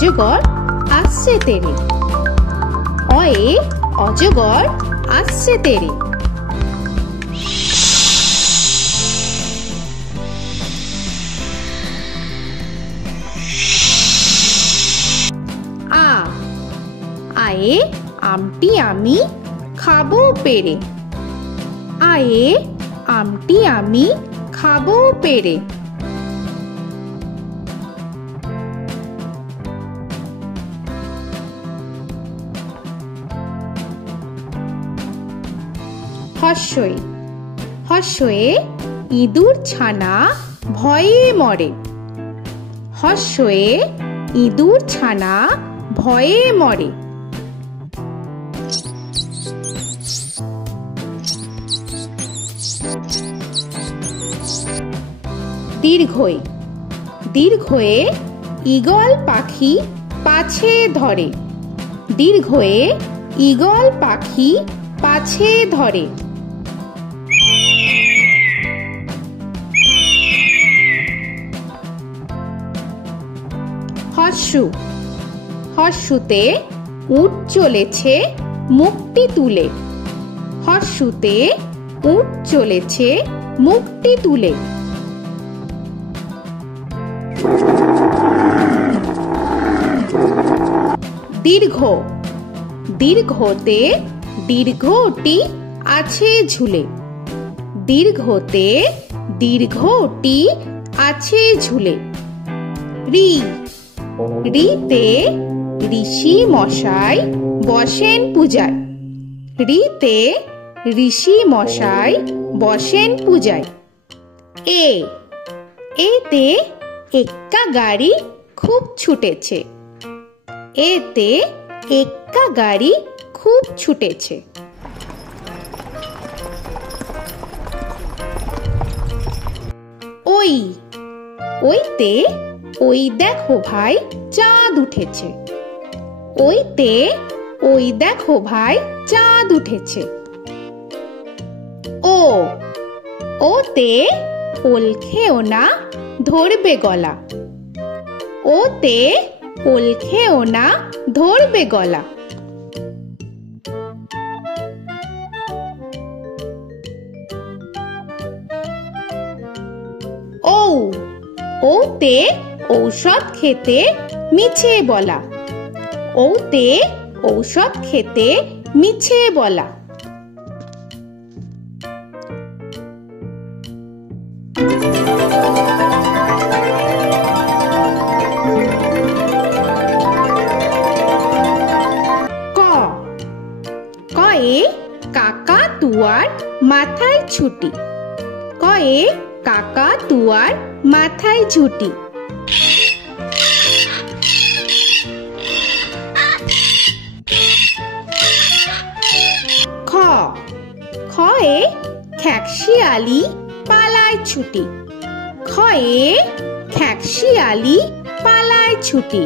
অজগর আসছে তেরে। অয়ে অজগর আসছে তেরে। আ আয়ে আমটি আমি খাবো পেরে। আয়ে আমটি আমি খাবো পেরে। হর্ষই হর্ষয়ে ইঁদুর ছানা ভয়ে মরে। হর্ষয়ে ইঁদুর ছানা ভয়ে মরে। দীর্ঘই দীর্ঘয়ে ঈগল পাখি পাছে ধরে। দীর্ঘয়ে ঈগল পাখি পাছে ধরে। হর্ষু হর্ষুতে উট চলেছে মুখটি তুলে। হর্ষুতে উট চলেছে মুখটি তুলে। দীর্ঘ দীর্ঘতে দীর্ঘটি আছে ঝুলে। দীর্ঘতে দীর্ঘটি আছে ঝুলে। রি রিতে ঋষি মশাই বসেন পূজায়। রিতে ঋষি মশাই বসেন পূজায়। এ এতে এক্কা গাড়ি খুব ছুটেছে। এতে এক্কা গাড়ি খুব ছুটেছে। ওই ওইতে ওই দেখো ভাই চাঁদ উঠেছে। ওইতে ওই দেখো ভাই চাঁদ উঠেছে। ও ওতে ওল খেও না ধরবে গলা। ওতে ওল খেও না ধরবে গলা। ও ওতে ঔষধ খেতে মিছে বলা। ওতে ঔষধ খেতে মিছে বলা। ক কয়ে কাকা তুয়ার মাথায় ছুটি। কয়ে কাকা তুয়ার মাথায় ঝুটি। খ খয়ে খ্যাকশিয়ালি পালায় ছুটি। খয়ে খ্যাকশিয়ালি পালায় ছুটি।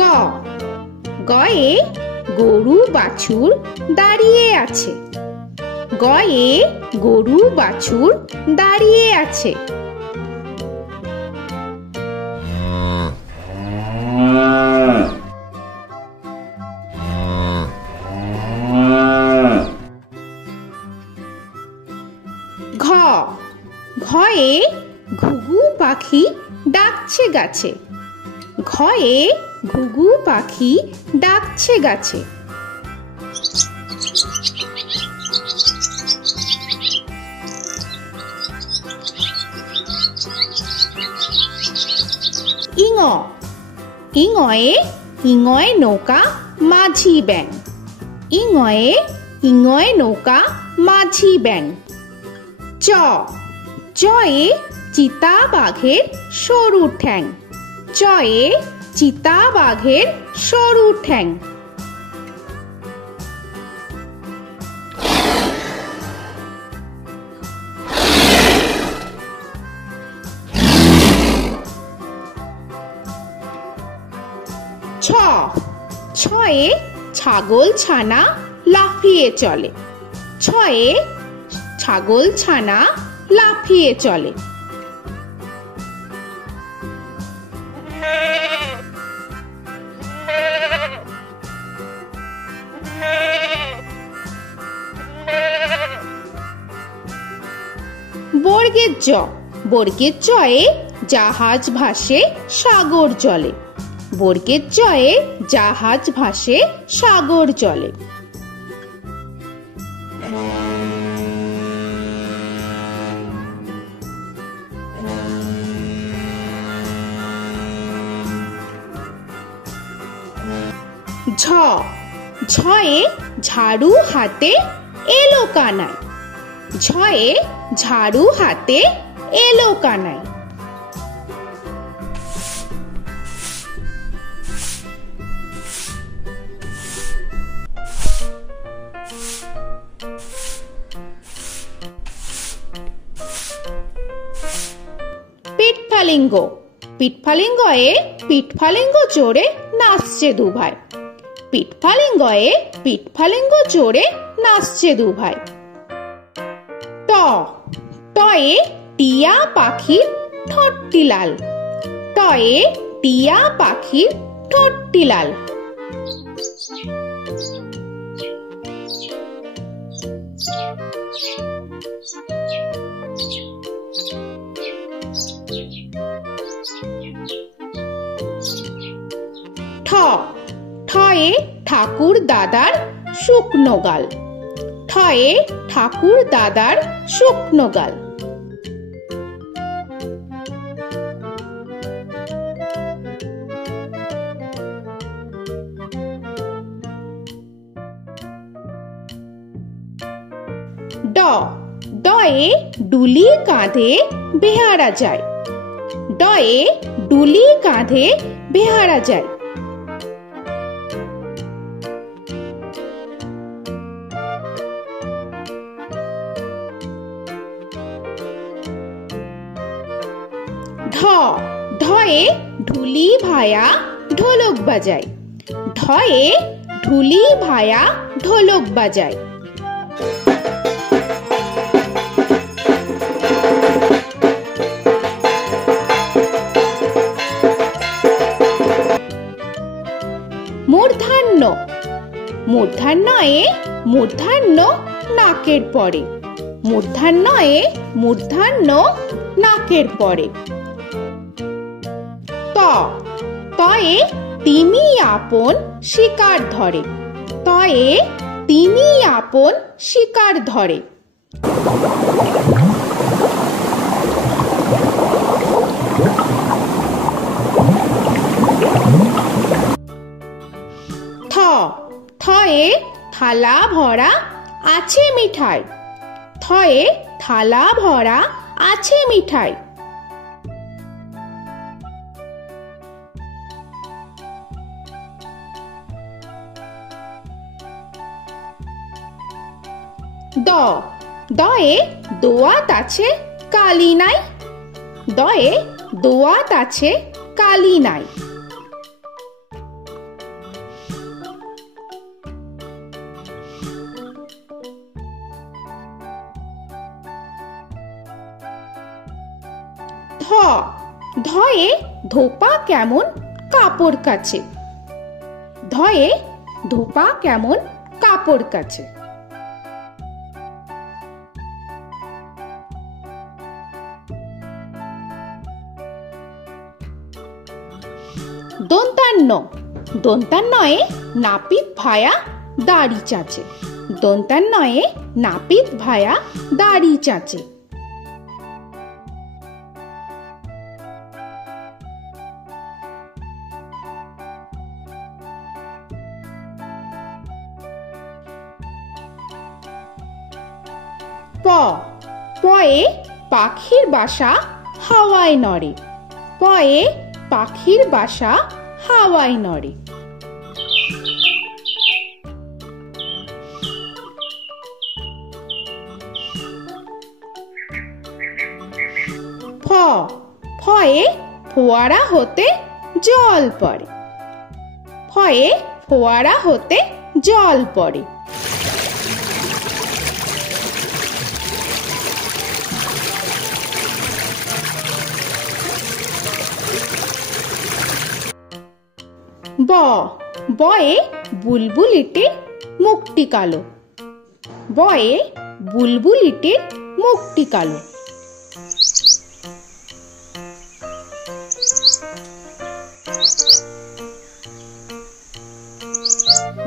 গ গয়ে গরু বাছুর দাঁড়িয়ে আছে। গয়ে গরু বাছুর দাঁড়িয়ে আছে। ঘ ঘয়ে ঘুঘু পাখি ডাকছে গাছে। ঘয়ে ঘুঘু পাখি ডাকছে গাছে। ইঙ ইঙয়ে ইঙয়ে নৌকা মাঝি ব্যাং। ইঙয়ে ইঙয়ে নৌকা মাঝি ব্যাং। চ চয়ে চিতা বাঘের সরু ঠ্যাং। চয়ে চিতা বাঘের সরু ঠ্যাং। ছ ছয়ে ছাগল ছানা লাফিয়ে চলে। ছয়ে ছাগল ছানা লাফিয়ে চলে। বর্গের জ, বর্গের জয়ে জাহাজ ভাসে সাগর জলে। বর্গের জয়ে জাহাজ ভাসে সাগর জলে। ঝ, ঝয়ে ঝাড়ু হাতে এলো কানাই। ঝয়ে ঝাড়ু হাতে এলো কানাই। পিঠফালিঙ্গ, পিঠফালিঙ্গয়ে পিঠফালিঙ্গ চড়ে নাচছে দুভাই। পিঠফালিঙ্গয়ে পিঠফালিঙ্গ চড়ে নাচছে দুভাই। ট, টয়ে টিয়া পাখির ঠোঁটটি লাল। টয়ে টিয়া পাখির ঠোঁটটি লাল। ঠ, ঠয়ে ঠাকুর দাদার শুকনো গাল। ঠয়ে ঠাকুর দাদার শুকনো গাল। ড, ডয়ে ডুলি কাঁধে বেহারা যায়। ডয়ে ডুলি কাঁধে বেহারা যায়। ঢ, ঢয়ে ঢুলি ভায়া ঢোলক বাজায়। ঢয়ে ঢুলি ভায়া ঢোলক বাজায়। মূর্ধন্য, মূর্ধন্যয়ে মূর্ধন্য নাকের পরে। মূর্ধন্যয়ে মূর্ধন্য নাকের পরে। ত, তয়ে তিমি আপন শিকার ধরে। তয়ে তিমি আপন শিকার ধরে। থ, থয়ে থালা ভরা আছে মিঠাই। থয়ে থালা ভরা আছে মিঠাই। দ, দয়ে দোয়াত আছে কালি নাই। দয়ে দোয়াত আছে কালি নাই। ধ, ধয়ে ধোপা কেমন কাপড় কাছে। ধয়ে ধোপা কেমন কাপড় কাছে। দন্তান্ন, দন্তান্নয়ে নাপিত ভায়া দাড়ি চাচে। দন্তান্নয়ে নাপিত ভায়া দাড়ি চাচে। প, পয়ে পাখির বাসা হাওয়ায় নড়ে। পয়ে পাখির বাসা হাওয়ায় নড়ে। ফ, ফয়ে ফোয়ারা হতে জল পড়ে। ফয়ে ফোয়ারা হতে জল পড়ে। ব, বয়ে বুলবুলিটির মুখটি কালো। বয়ে বুলবুলিটির মুখটি কালো।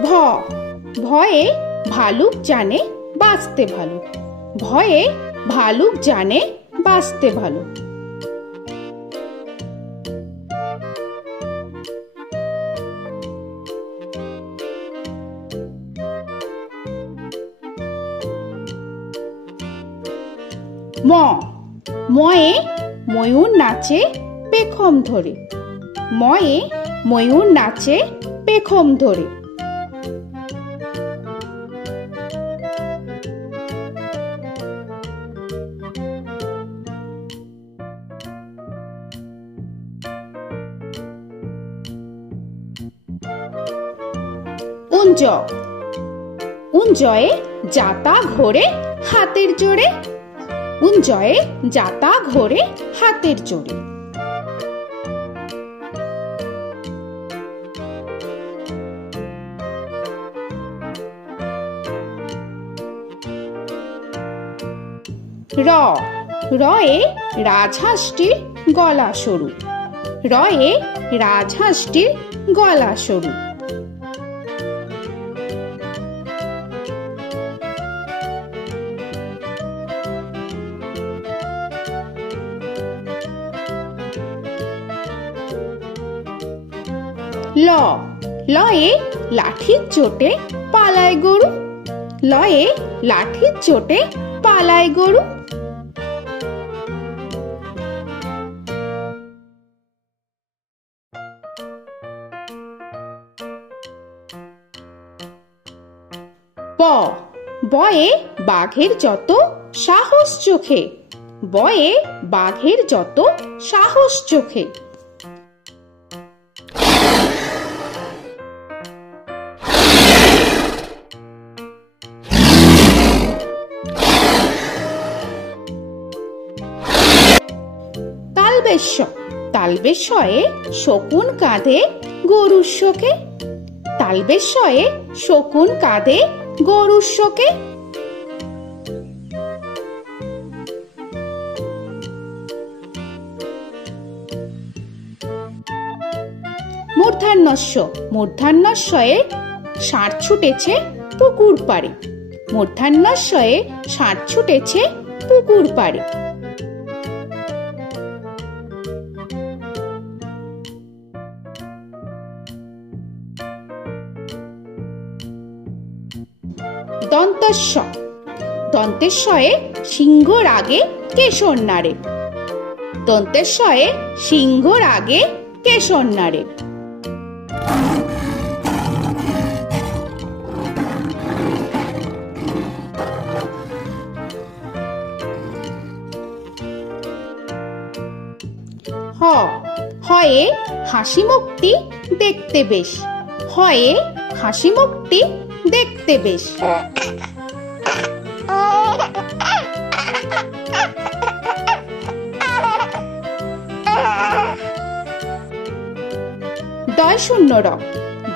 ভ, ভয়ে ভালুক জানে বাঁচতে ভালো। ভয়ে ভালুক জানে বাঁচতে ভালো। ম, ময়ে ময়ূর নাচে পেখম ধরে। ময়ে ময়ূর নাচে পেখম ধরে। উঞ্জ, উঞ্জয়ে যাতা ঘোরে হাতের জোরে। উঞ্জয়ে যাতা ঘোরে হাতের জোরে। র, রয়ে রাজহাঁসটির গলা সরু। রয়ে রাজহাঁসটির গলা সরু। ল, লয়ে লাঠির চোটে পালায় গরু। লয়ে লাঠির চোটে পালায় গরু। ব, বয়ে বাঘের যত সাহস চোখে। বয়ে বাঘের যত সাহস চোখে। তালবেশ্য, তালবেশ্যয়ে শকুন কাঁধে গরুর শোকে। তালবেশ্যয়ে শকুন কাঁধে গরুর শোকে। মূর্ধন্যস্য, মূর্ধন্যস্বয়ে ষাঁড় ছুটেছে পুকুর পাড়ে। মূর্ধন্যস্বয়ে ষাঁড় ছুটেছে পুকুর পাড়ে। দন্তস্ব, দন্তেশ্বয়ে সিংহর আগে কেশর নাড়ে। দন্তেশ্বয়ে সিংহর আগে কেশর নাড়ে। হ, হয়ে হাসি মুখটি দেখতে বেশ। হয়ে হাসি মুখটি দেখতে বেশ। ডয় শূন্য র,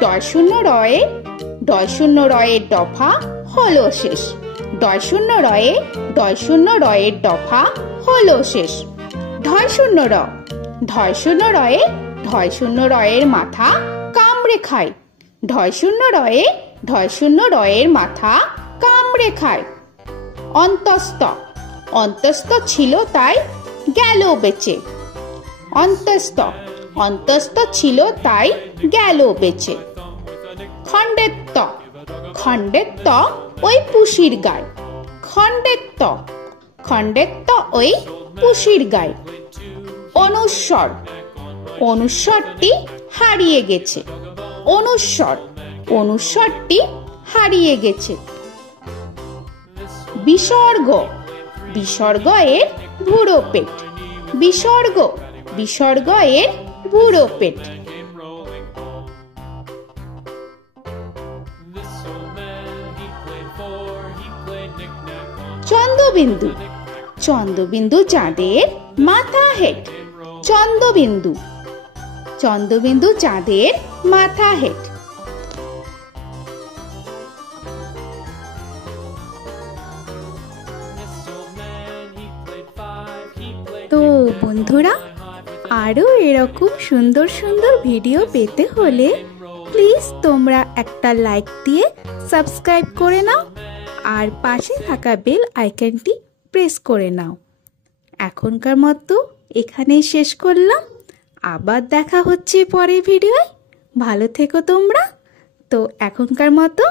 ডয় শূন্য রয়ে, ডয় শূন্য রয়ের দফা হলো শেষ। ডয় শূন্য রয়ে, ডয় শূন্য রয়ের দফা হলো শেষ। ঢয় শূন্য র, ঢয় শূন্য রয়ে, ঢয় শূন্য রয়ের মাথা কামড়ে খায়। ঢয় শূন্য রয়ে, ঢয় শূন্য রয়ের মাথা কামড়ে খায়। অন্তস্থ, অন্তস্থ ছিল তাই গেল বেঁচে। অন্তস্থ, অন্তস্থ ছিল তাই গেল বেঁচে। খণ্ডের ত, খণ্ডের ত ওই পুষির গায়। খণ্ডের ত, খণ্ডের ত ওই পুষির গায়। অনুস্বর, অনুস্বরটি হারিয়ে গেছে। অনুস্বর, অনুস্বরটি হারিয়ে গেছে। বিসর্গ, বিসর্গ এর বুড়ো পেট। বিসর্গ, বিসর্গ এর বুড়ো পেট। চন্দ্রবিন্দু, চন্দ্রবিন্দু চাঁদের মাথা হেট। চন্দ্রবিন্দু, চন্দ্রবিন্দু চাঁদের মাথা হেড। তো বন্ধুরা, আরও এরকম সুন্দর সুন্দর ভিডিও পেতে হলে প্লিজ তোমরা একটা লাইক দিয়ে সাবস্ক্রাইব করে নাও আর পাশে থাকা বেল আইকনটি প্রেস করে নাও। এখনকার মতো এখানেই শেষ করলাম, আবার দেখা হচ্ছে পরের ভিডিওয়। ভালো থেকো তোমরা। তো এখনকার মতো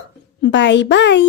বাই বাই।